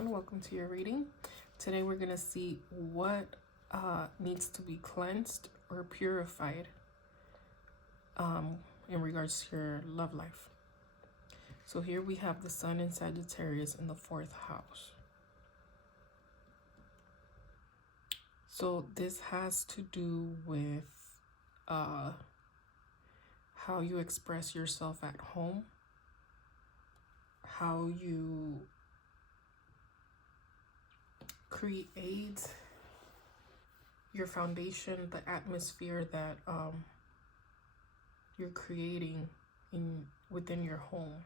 everyone, welcome to your reading. Today we're going to see what needs to be cleansed or purified in regards to your love life. So here we have the Sun in Sagittarius in the 4th house. So this has to do with how you express yourself at home, how you create your foundation, the atmosphere that you're creating within your home.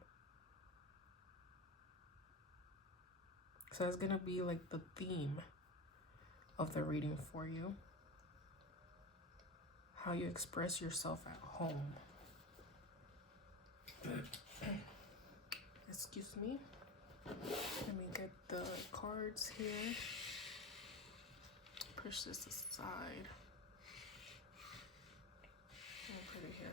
So that's gonna be like the theme of the reading for you. How you express yourself at home. Excuse me. Let me get the cards here. Push this aside. I'll put it here.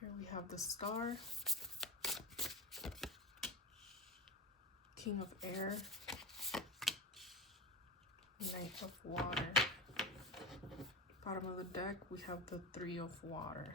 Here we have the Star, King of Air, Knight of Water. Bottom of the deck, we have the 3 of Water.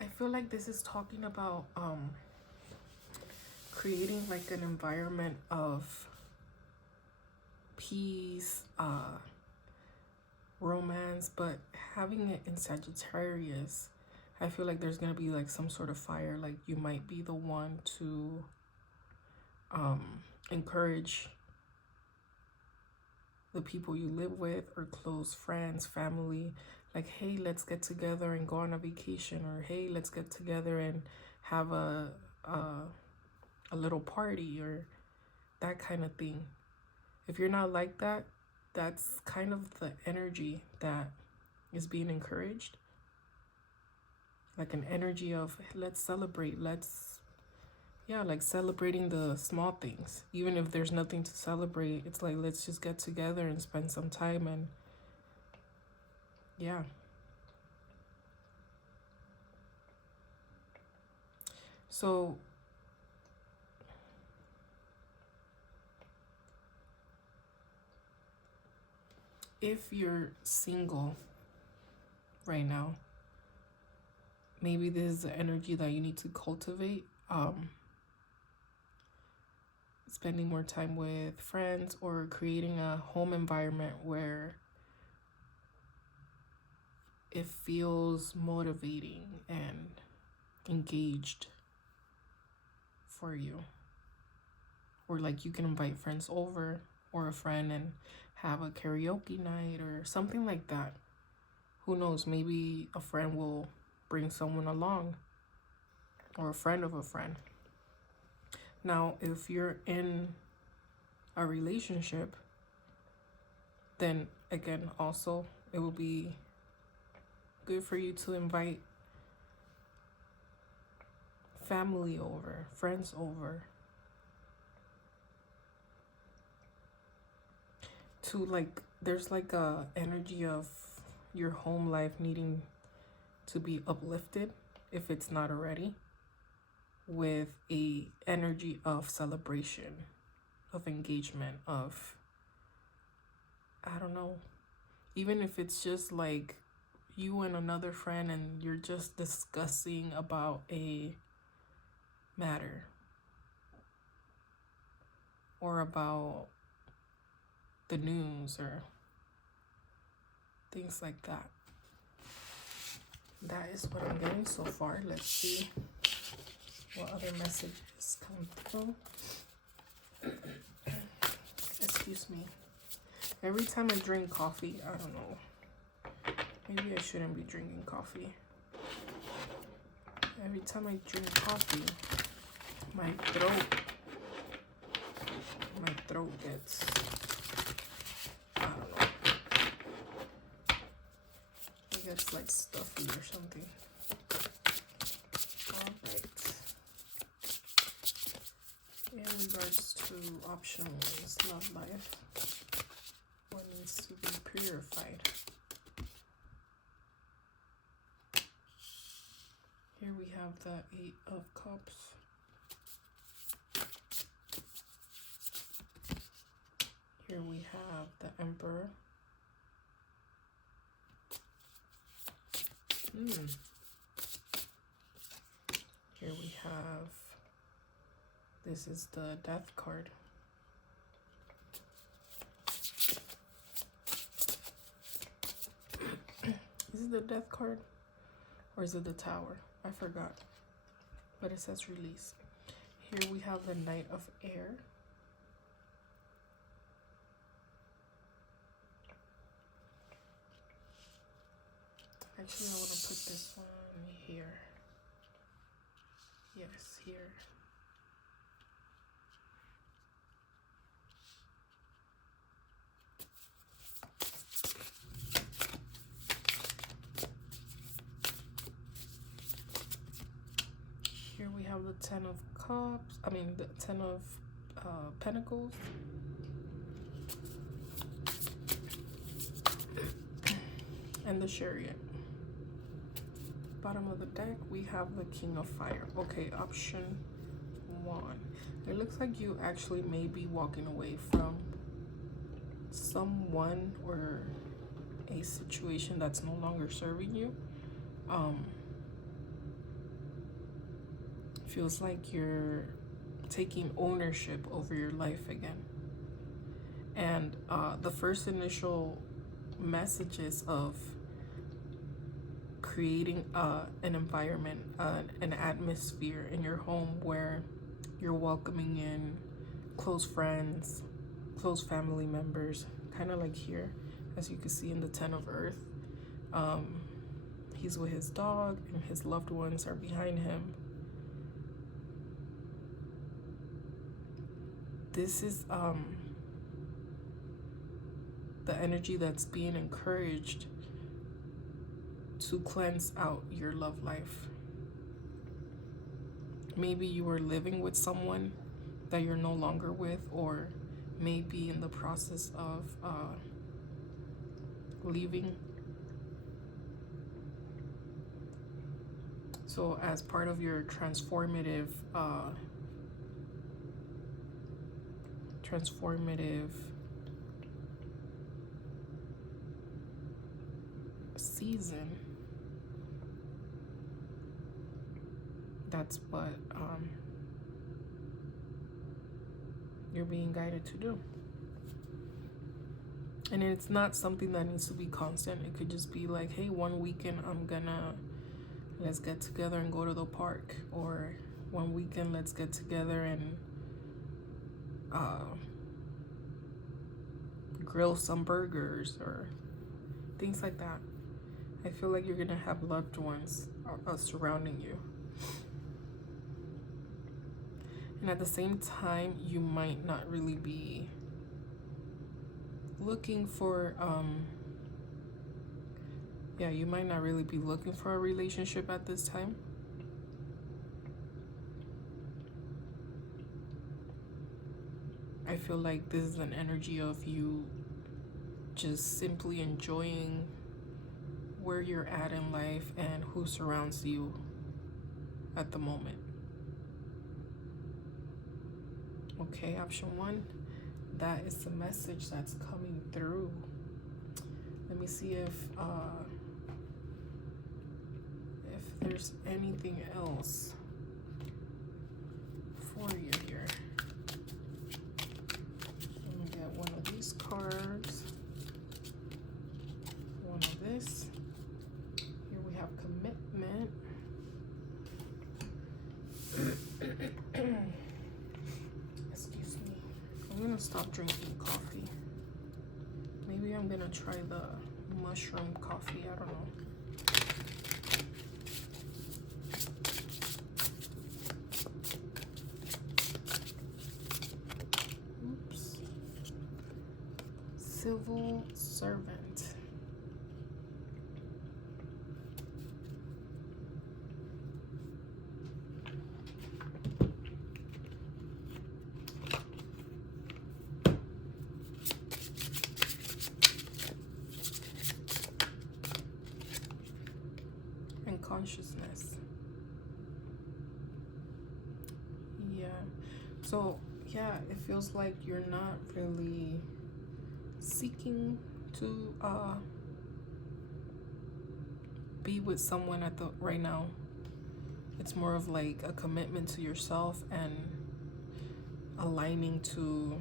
I feel like this is talking about creating like an environment of peace, romance, but having it in Sagittarius, I feel like there's gonna be like some sort of fire. Like you might be the one to encourage the people you live with or close friends, family, like, hey, let's get together and go on a vacation, or hey, let's get together and have a little party, or that kind of thing. If you're not like that, that's kind of the energy that is being encouraged. Like an energy of let's celebrate, like celebrating the small things. Even if there's nothing to celebrate, it's like let's just get together and spend some time. And yeah. So if you're single right now, maybe this is the energy that you need to cultivate. Spending more time with friends or creating a home environment where it feels motivating and engaged for you. Or like you can invite friends over or a friend and have a karaoke night or something like that. Who knows, maybe a friend will bring someone along or a friend of a friend. Now, if you're in a relationship, then again, also, it will be good for you to invite family over, friends over, to like, there's like a energy of your home life needing to be uplifted, if it's not already, with a energy of celebration, of engagement, of, I don't know, even if it's just like you and another friend and you're just discussing about a matter or about the news or things like that. That is what I'm getting so far. Let's see what other messages come through. Excuse me. Every time I drink coffee, I don't know. Maybe I shouldn't be drinking coffee. Every time I drink coffee, my throat gets, I don't know, it gets like stuffy or something. All right. In regards to option 1 is love life. What needs to be purified? Here we have the 8 of Cups. Here we have the Emperor. Here we have, this is the Death card. Is it the Death card? Or is it the Tower? I forgot. But it says release. Here we have the Knight of Air. Actually, I want to put this one here. Yes, here. Here we have the 10 of Cups. I mean, the 10 of Pentacles. And the Chariot. Bottom of the deck, we have the King of Fire. Okay, option 1. It looks like you actually may be walking away from someone or a situation that's no longer serving you. Feels like you're taking ownership over your life again. And the first initial messages of creating an environment, an atmosphere in your home where you're welcoming in close friends, close family members, kind of like here, as you can see in the 10 of Earth. He's with his dog and his loved ones are behind him. This is the energy that's being encouraged to cleanse out your love life. Maybe you were living with someone that you're no longer with, or maybe in the process of leaving. So as part of your transformative season, that's what you're being guided to do. And it's not something that needs to be constant. It could just be like, hey, one weekend let's get together and go to the park, or one weekend let's get together and grill some burgers or things like that. I feel like you're gonna have loved ones surrounding you. And at the same time, you might not really be looking for, you might not really be looking for a relationship at this time. I feel like this is an energy of you just simply enjoying where you're at in life and who surrounds you at the moment. Okay, option 1, that is the message that's coming through. Let me see if there's anything else for you here. Let me get one of these cards, one of this. Here we have commitment. Excuse me. I'm gonna stop drinking coffee. Maybe I'm gonna try the mushroom coffee. I don't know. civil servant. And consciousness. Yeah. So, yeah, it feels like you're not really seeking to be with someone at the right now. It's more of like a commitment to yourself and aligning to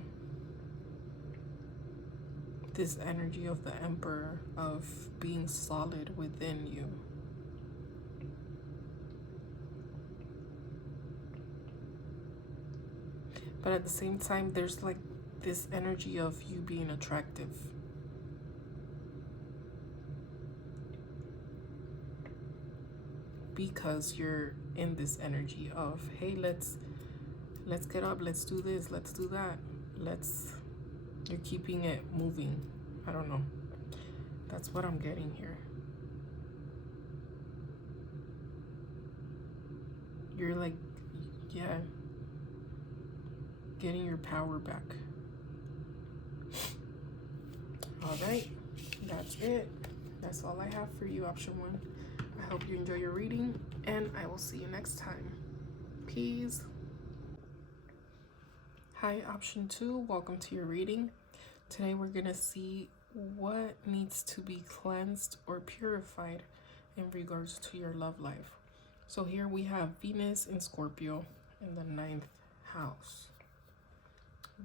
this energy of the Emperor, of being solid within you. But at the same time, there's like this energy of you being attractive. Because you're in this energy of, hey, let's get up, let's do this, let's do that. You're keeping it moving. I don't know. That's what I'm getting here. You're like, yeah, getting your power back. All right, that's it. That's all I have for you, option 1. I hope you enjoy your reading, and I will see you next time. Peace. Hi, option 2. Welcome to your reading. Today we're going to see what needs to be cleansed or purified in regards to your love life. So here we have Venus in Scorpio in the 9th house.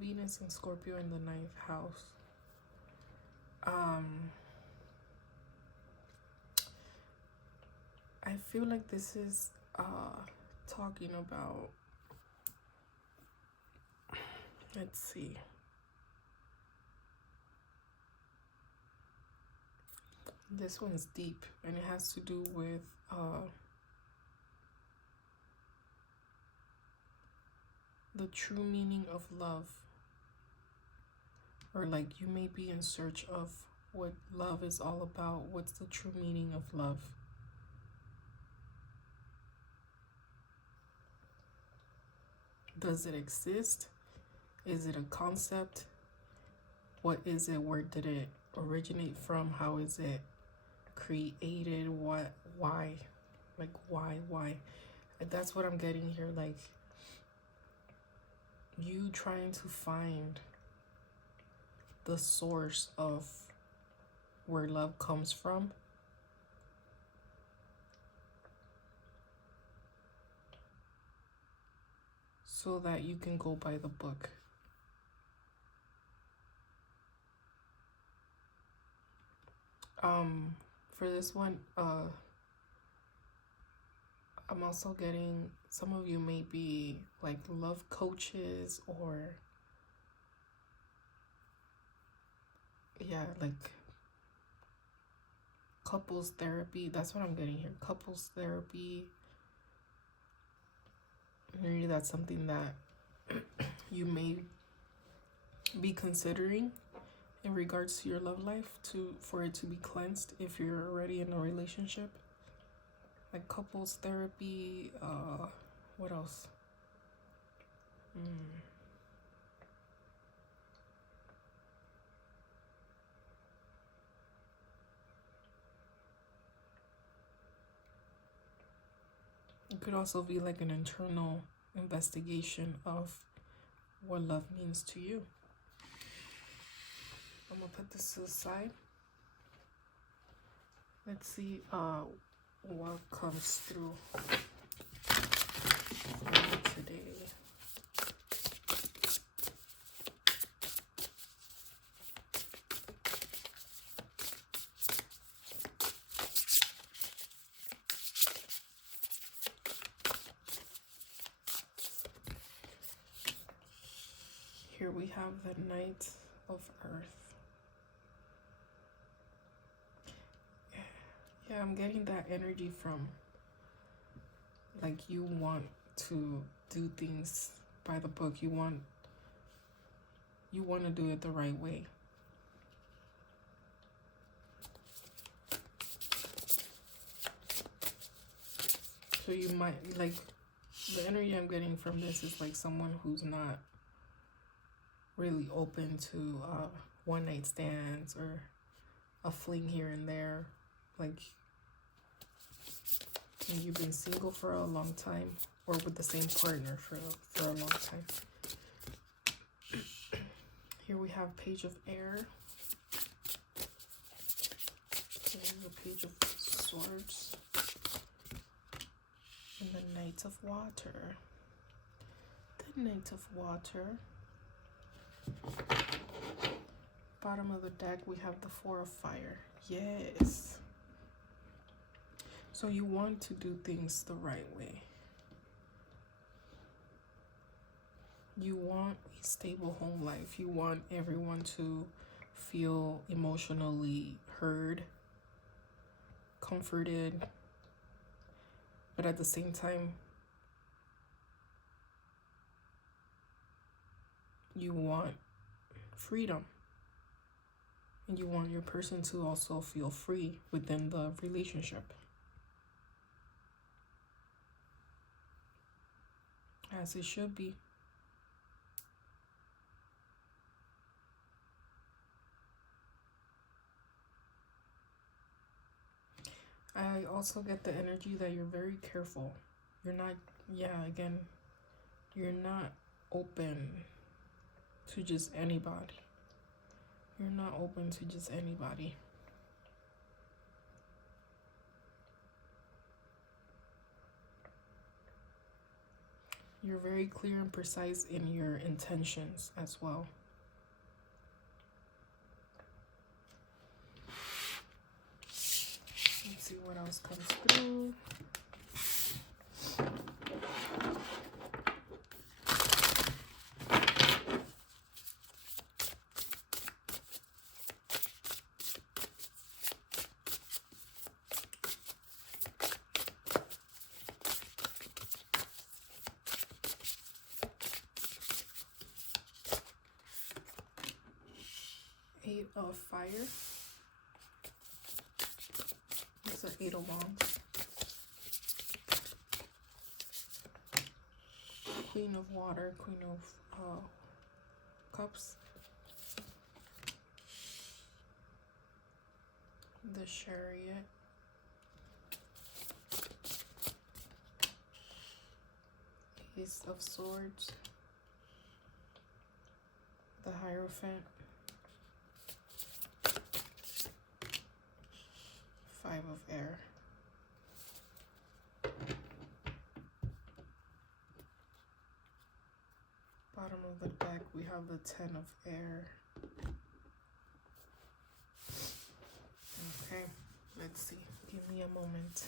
Venus in Scorpio in the 9th house. I feel like this is talking about, let's see. This one's deep, and it has to do with the true meaning of love. Or like you may be in search of what love is all about. What's the true meaning of love? Does it exist? Is it a concept? What is it? Where did it originate from? How is it created? What? Why? Like why? That's what I'm getting here. Like you trying to find the source of where love comes from. So that you can go by the book. For this one, I'm also getting, some of you may be like love coaches or yeah, like couples therapy. That's what I'm getting here. Couples therapy. Maybe that's something that you may be considering in regards to your love life, for it to be cleansed if you're already in a relationship. Like couples therapy, what else? It could also be like an internal investigation of what love means to you. I'm gonna put this to the side. Let's see what comes through for you today. Here we have the Knight of Earth. Yeah, I'm getting that energy from like you want to do things by the book. You want to do it the right way. So you might, like, the energy I'm getting from this is like someone who's not really open to one night stands or a fling here and there. Like, you've been single for a long time, or with the same partner for a long time. Here we have Page of Air. Here's the Page of Swords. And the Knight of Water. The Knight of Water. Bottom of the deck, we have the Four of Fire. Yes. So you want to do things the right way. You want a stable home life. You want everyone to feel emotionally heard, comforted, but at the same time, you want freedom. And you want your person to also feel free within the relationship. As it should be. I also get the energy that you're very careful. You're not, again, you're not open to just anybody. You're not open to just anybody. You're very clear and precise in your intentions as well. Let's see what else comes through. Eight of Fire. It's an Eight of Wands. Queen of Water, Queen of Cups. The Chariot. Ace of Swords. The Hierophant. Five of Air. Bottom of the deck, we have the Ten of Air. Okay, let's see. Give me a moment.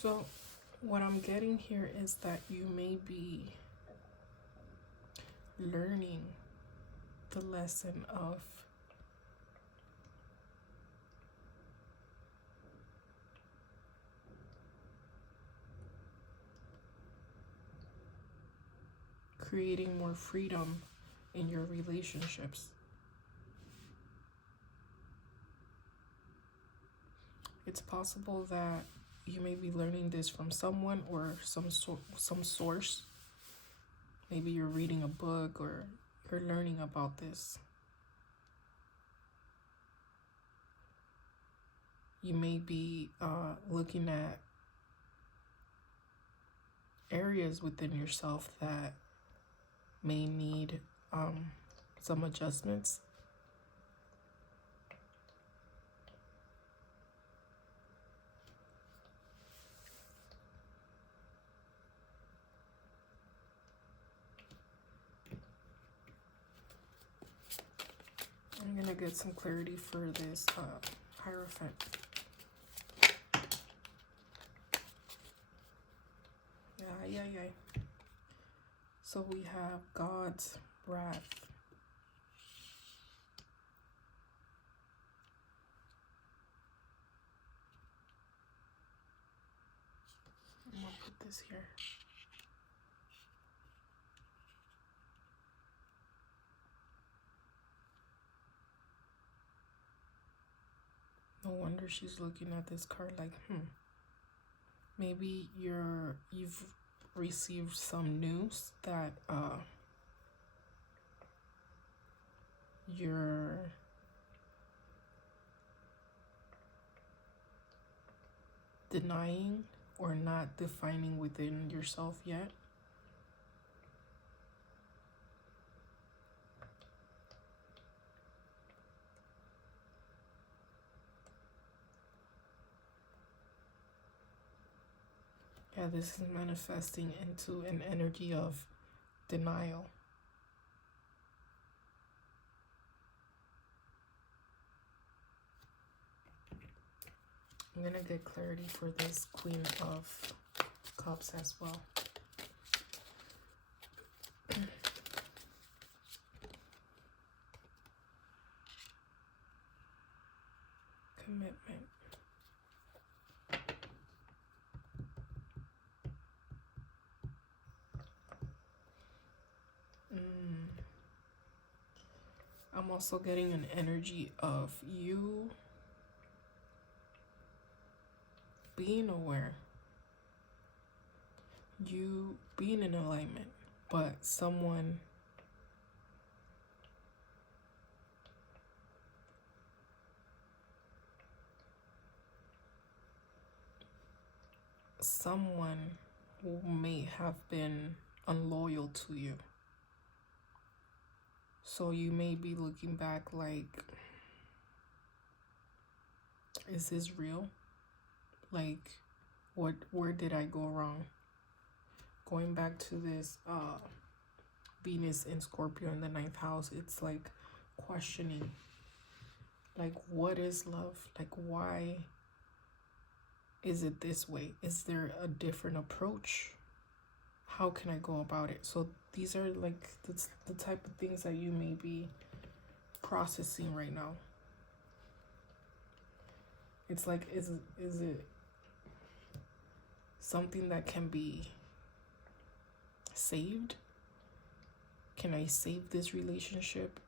So what I'm getting here is that you may be learning the lesson of creating more freedom in your relationships. It's possible that you may be learning this from someone or some source. Maybe you're reading a book or you're learning about this. You may be looking at areas within yourself that may need some adjustments. I'm gonna get some clarity for this Hierophant. Yeah. So we have God's wrath. I'm gonna put this here. No wonder she's looking at this card like, maybe you've received some news that you're denying or not defining within yourself yet. Yeah, this is manifesting into an energy of denial. I'm gonna get clarity for this Queen of Cups as well. Commitment. I'm also getting an energy of you being aware, you being in alignment, but someone who may have been unloyal to you. So you may be looking back like, is this real? Like, where did I go wrong? Going back to this Venus in Scorpio in the 9th house, it's like questioning, like, what is love? Like, why is it this way? Is there a different approach? How can I go about it? So these are like the type of things that you may be processing right now. It's like, is it something that can be saved? Can I save this relationship?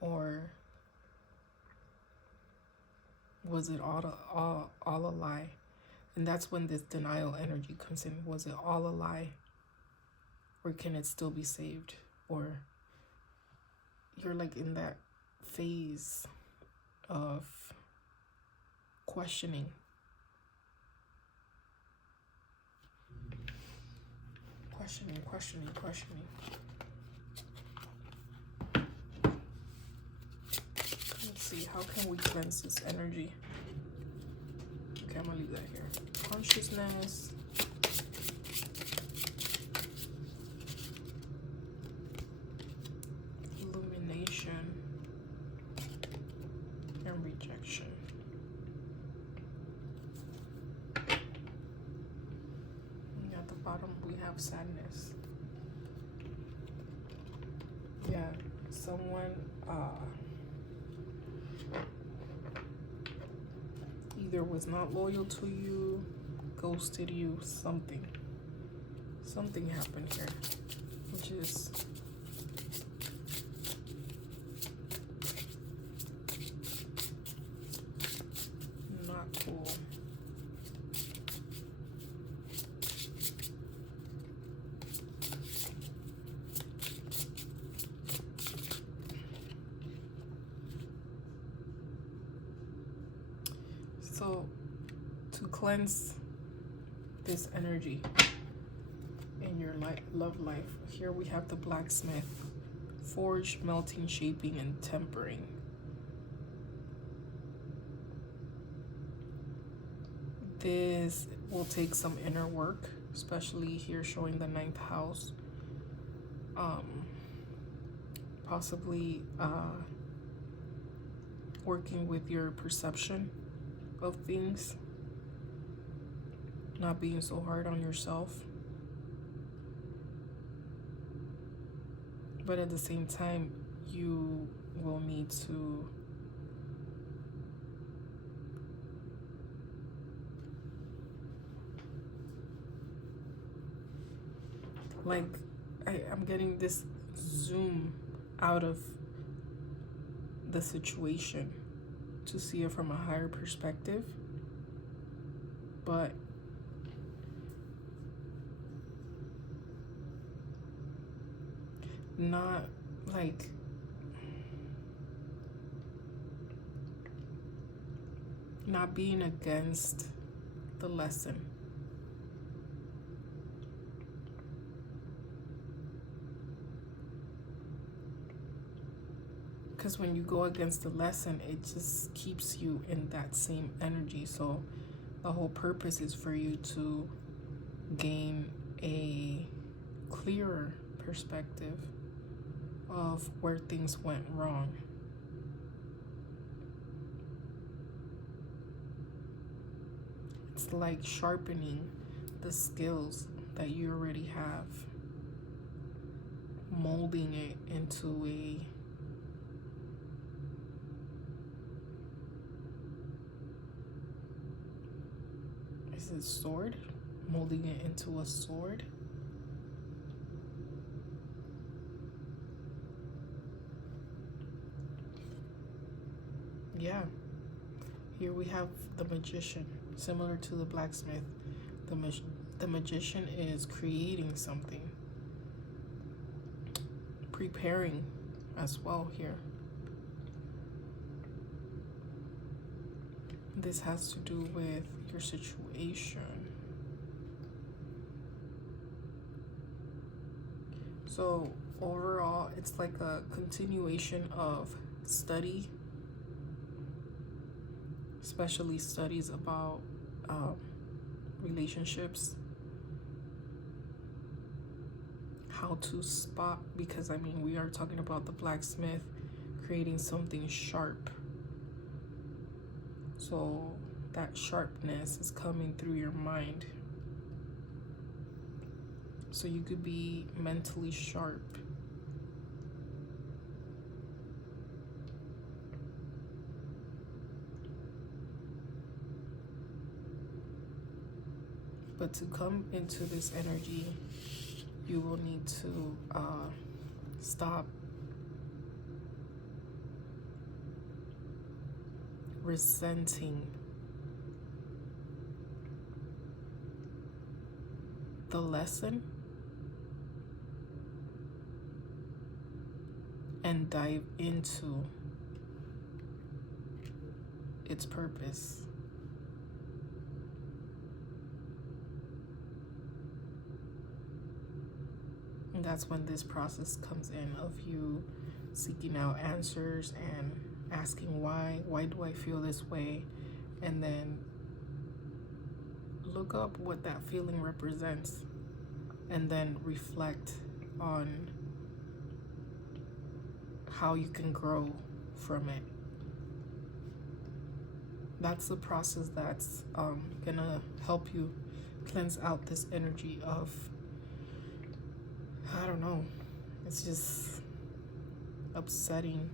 Or was it all a lie? And that's when this denial energy comes in. Was it all a lie? Or can it still be saved? Or you're like in that phase of questioning. Questioning. Let's see, how can we cleanse this energy? Okay, I'm gonna leave that here. Consciousness. Illumination. And rejection. And at the bottom we have sadness. Yeah, someone either was not loyal to you, ghosted you, something happened here, which is not cool. So to cleanse this energy in your love life, here we have the blacksmith. Forge, melting, shaping, and tempering. This will take some inner work, especially here showing the 9th house. Possibly working with your perception of things, not being so hard on yourself. But at the same time, you will need to like I'm getting this zoom out of the situation to see it from a higher perspective. But not like not being against the lesson. Because when you go against the lesson, it just keeps you in that same energy. So the whole purpose is for you to gain a clearer perspective of where things went wrong. It's like sharpening the skills that you already have, molding it into a sword, molding it into a sword. Yeah, here we have the magician, similar to the blacksmith. The magician is creating something, preparing as well here. This has to do with your situation. So overall, it's like a continuation of study, especially studies about relationships, how to spot, because I mean, we are talking about the blacksmith creating something sharp. So that sharpness is coming through your mind. So you could be mentally sharp. But to come into this energy, you will need to stop resenting the lesson and dive into its purpose. And that's when this process comes in of you seeking out answers and asking why do I feel this way, and then look up what that feeling represents and then reflect on how you can grow from it. That's the process that's gonna help you cleanse out this energy of, I don't know, it's just upsetting,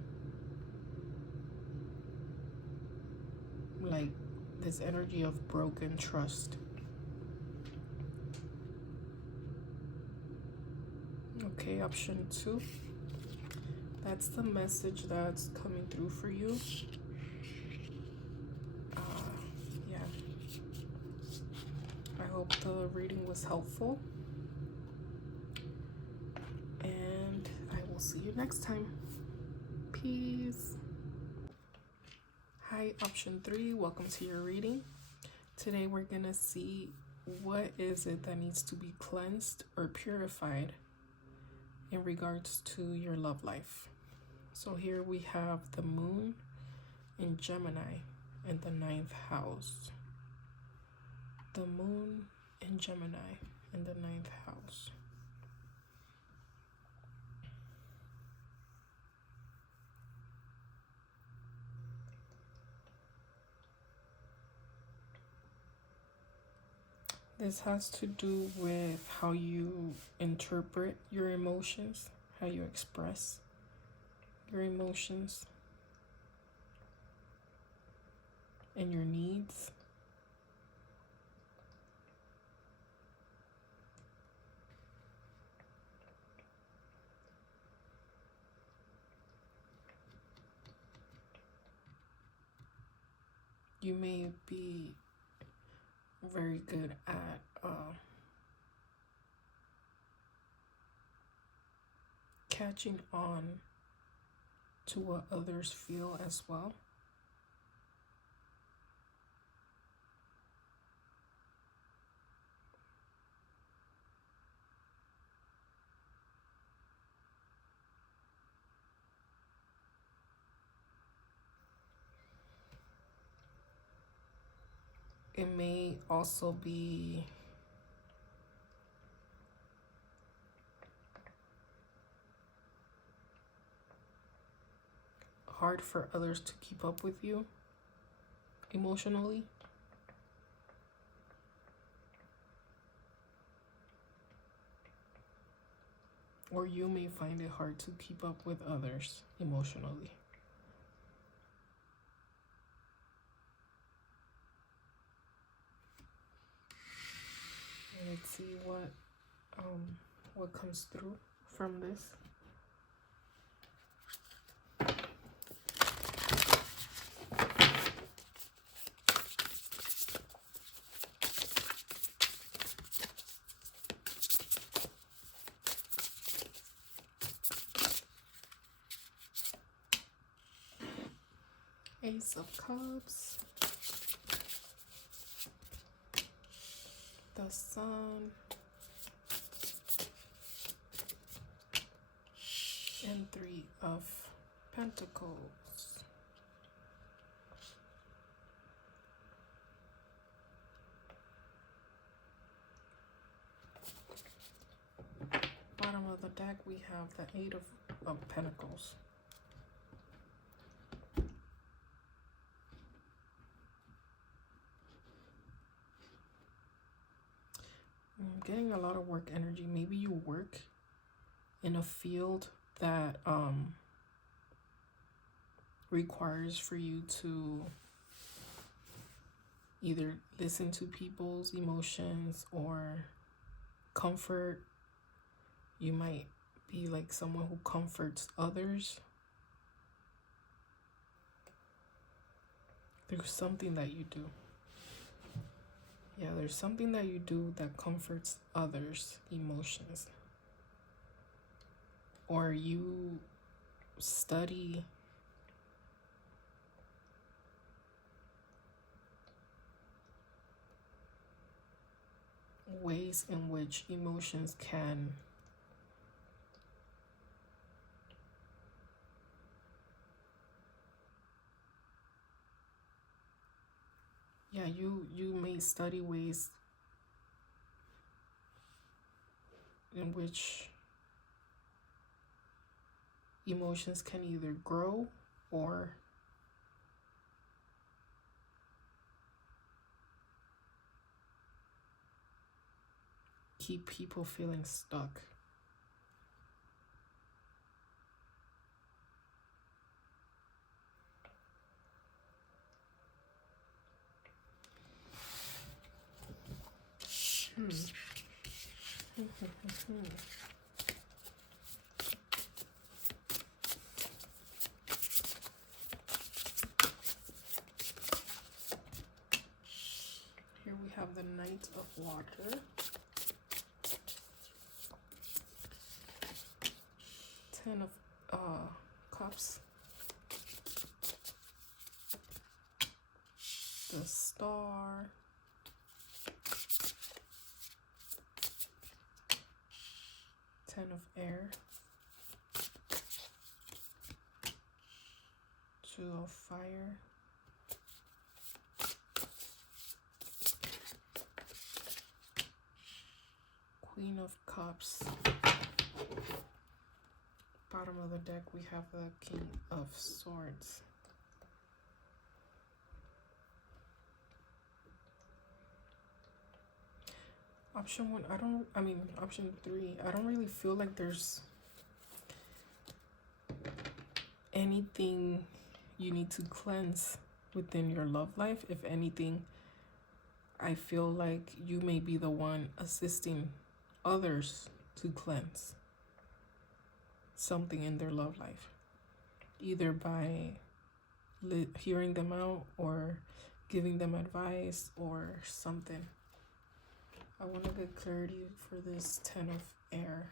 like this energy of broken trust. Okay, option 2. That's the message that's coming through for you. Yeah. I hope the reading was helpful. And I will see you next time. Peace. Hi, option 3. Welcome to your reading. Today we're going to see what is it that needs to be cleansed or purified in regards to your love life. So here we have the moon in Gemini in the 9th house. The moon in Gemini in the 9th house. This has to do with how you interpret your emotions, how you express your emotions and your needs. You may be very good at catching on to what others feel as well. It may also be hard for others to keep up with you emotionally. Or you may find it hard to keep up with others emotionally. Let's see what comes through from this. Ace of Cups, the Sun, and Three of Pentacles. Bottom of the deck, we have the Eight of Pentacles. I'm getting a lot of work energy. Maybe you work in a field that requires for you to either listen to people's emotions or comfort. You might be like someone who comforts others. There's something that you do. Yeah, there's something that you do that comforts others' emotions. Or you study ways in which emotions can you may study ways in which emotions can either grow or keep people feeling stuck. Here we have the Knight of Water, Ten of Cups, the Star, Ten of Air, Two of Fire, Queen of Cups. Bottom of the deck, we have the King of Swords. Option 1, option 3, I don't really feel like there's anything you need to cleanse within your love life, if anything, I feel like you may be the one assisting others to cleanse something in their love life, either by hearing them out or giving them advice or something. I want to get clarity for this 10 of air.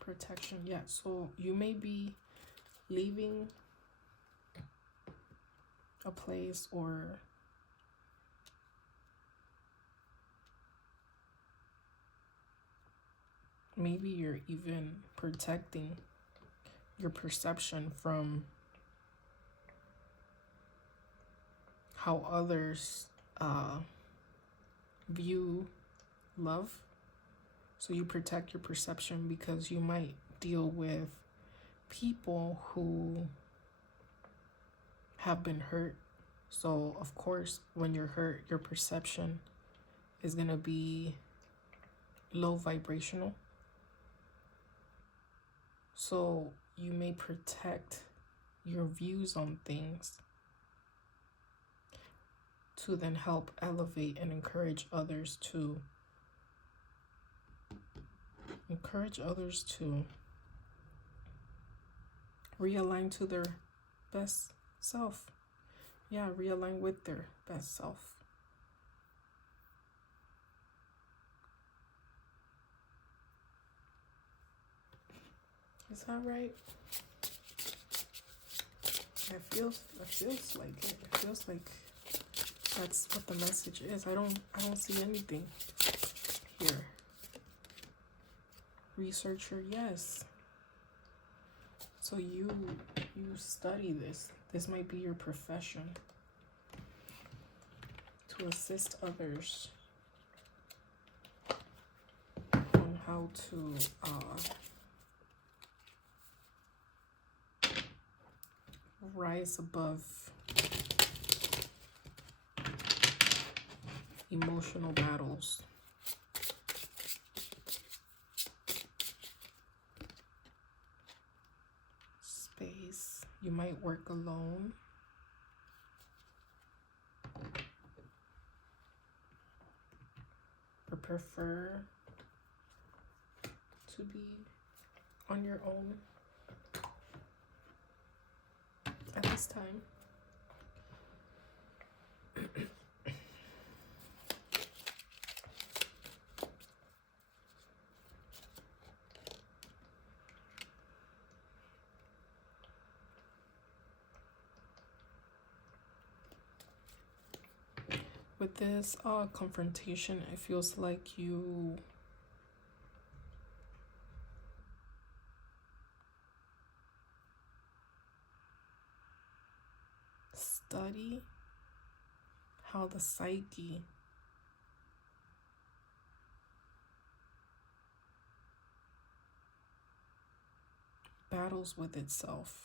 Protection. Yeah, so you may be leaving a place, or maybe you're even protecting your perception from how others view love. So you protect your perception because you might deal with people who have been hurt. So of course, when you're hurt, your perception is going to be low vibrational. So you may protect your views on things to then help elevate and encourage others to realign to their best self. Yeah, realign with their best self. Is that right? It feels like it. It feels like that's what the message is. I don't see anything here. Researcher, yes. So you study this. This might be your profession, to assist others on how to rise above emotional battles. Space. You might work alone. Or prefer to be on your own at this time. With this confrontation, it feels like you study how the psyche battles with itself.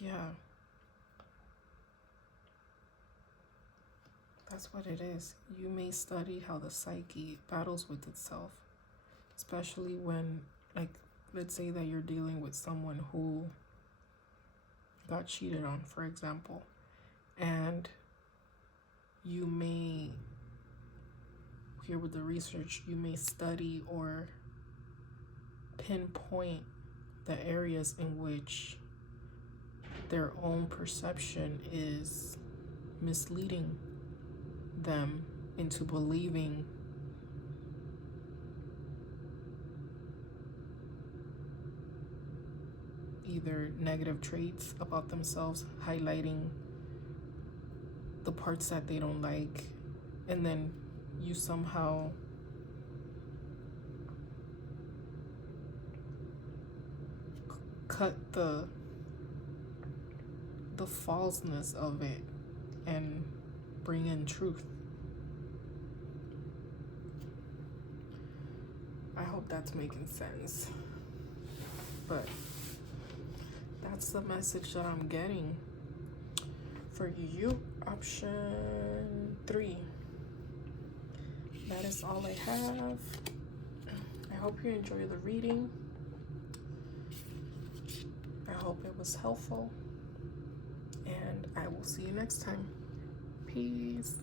Yeah. That's what it is. You may study how the psyche battles with itself, especially when, like, let's say that you're dealing with someone who got cheated on, for example, and you may, here with the research, you may study or pinpoint the areas in which their own perception is misleading them into believing either negative traits about themselves, highlighting the parts that they don't like, and then you somehow cut the falseness of it and bring in truth. I hope that's making sense. But that's the message that I'm getting for you. Option 3. That is all I have. I hope you enjoy the reading. I hope it was helpful. And I will see you next time. Peace.